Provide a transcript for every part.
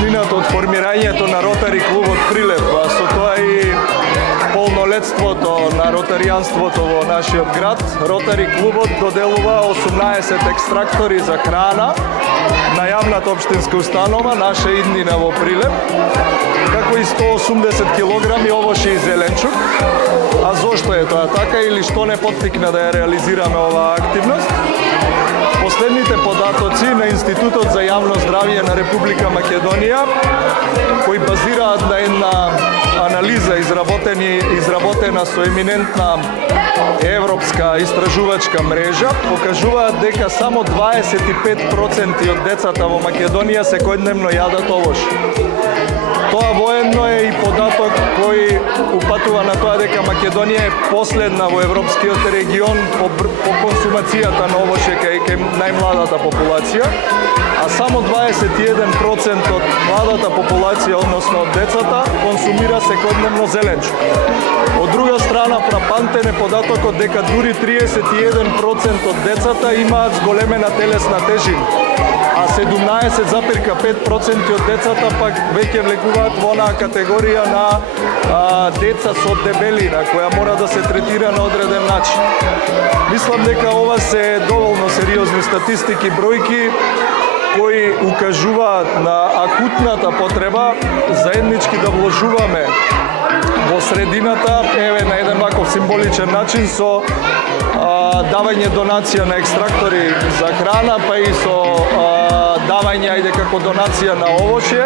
годишнината од формирањето на Ротари клубот Прилеп, а со тоа и полнолетството на ротаријанството во нашиот град. Ротари клубот доделува 18 екстрактори за храна на јавната општинска установа Наша иднина во Прилеп, како и 180 килограми овошје и зеленчук. А зошто е тоа така или што не поттикна да ја реализираме оваа активност? Последните податоци на Институтот за јавно здравје на Република Македонија, кои базираат на една анализа изработена со еминентна европска истражувачка мрежа, покажуваат дека само 25% од децата во Македонија секојдневно јадат овош. Тоа воедно е и податок кој упатува на тоа дека Македонија е последна во европскиот регион по консумацијата на овоше кај најмладата популација, а само 21% од младата популација, односно од децата, консумира секојдневно зеленчук. Од друга страна, фрапантен е податокот дека дури 31% од децата имаат зголемена телесна тежина, а 17,5% од децата пак веќе влегуваат во онаа категорија на деца со дебелина, која мора да се третира на одреден начин. Мислам дека ова се доволно сериозни статистики, бројки, кои укажуваат на акутната потреба заеднички да вложуваме во средината, еве на еден ваков символичен начин со давање донација на екстрактори за храна, па и со давање, ајде како донација на овошје,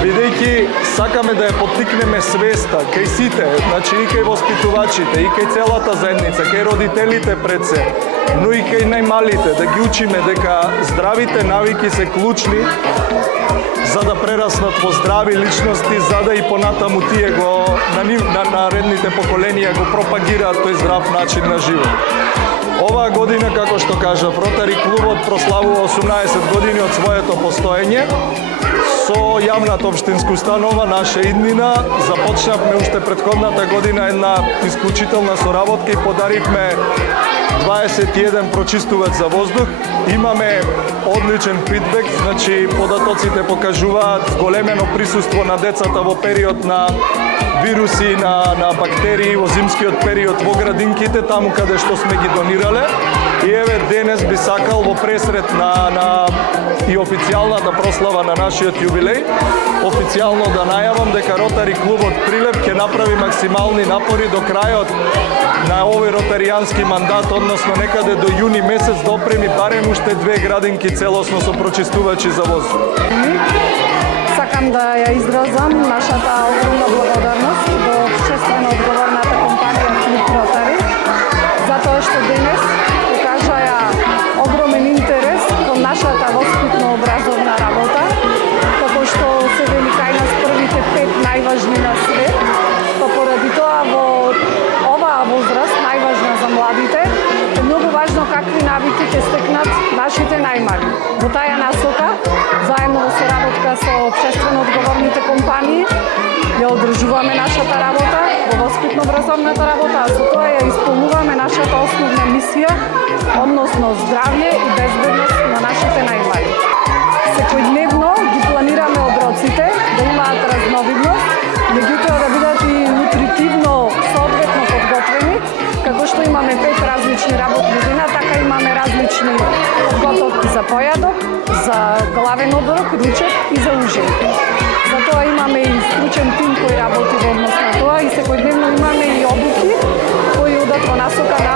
бидејќи сакаме да ја поттикнеме свеста кај сите, значи и кај воспитувачите, и кај целата заедница, кај родителите пред се, но и кај најмалите, да ги учиме дека здравите навики се клучни за да прераснат во здрави личности, за да и понатаму тие го на наредните поколенија го пропагираат тој здрав начин на живот. Оваа година, како што кажав, Ротари клубот прославува 18 години од своето постоење. Со јавната општинска установа Наша иднина започнавме уште претходната година една исклучителна соработка и подаривме 21 прочистувач за воздух. Имаме одличен фидбек, значи податоците покажуваат големено присуство на децата во период на вируси, на бактерии во зимскиот период во градинките, таму каде што сме ги донирале. И еве денес би сакал во пресрет на и официјалната прослава на нашиот јубилеј, официјално да најавам дека Ротари клубот Прилеп ќе направи максимални напори до крајот на овој ротаријански мандат, односно некаде до јуни месец да опреми барем уште 2 градинки целосно со прочистувачи за воздух. Сакам да ја изразам нашата огромна благодарност до обществено одговорната компанија Клуб Ротари, затоа што денес покажаја огромен интерес кон нашата воспитно-образовна работа, како што се вели кај нас првите 5 најважни на свет, па поради тоа во оваа возраст, најважна за младите, е многу важно какви навики ќе стекнат нашите најмали. Во таа насока, заедно во соработка со обществено одговорните компании, ја одржуваме нашата работа во воспитно-образовната работа, а со тоа ја исполнуваме нашата основна мисија, односно здравје и безбедност на нашите најмали. Секојдневно ги планираме оброците да имаат разновидност, меѓутоа да бидат и нутритивно соодветно подготвени, како што имаме 5 различни работни дена, така имаме различни подготовки за појадок, за главен оброк, ручек и за ужин. Затоа имаме и стручен тим кој работи во однос на тоа и секојдневно имаме и обуки кои одат во насока на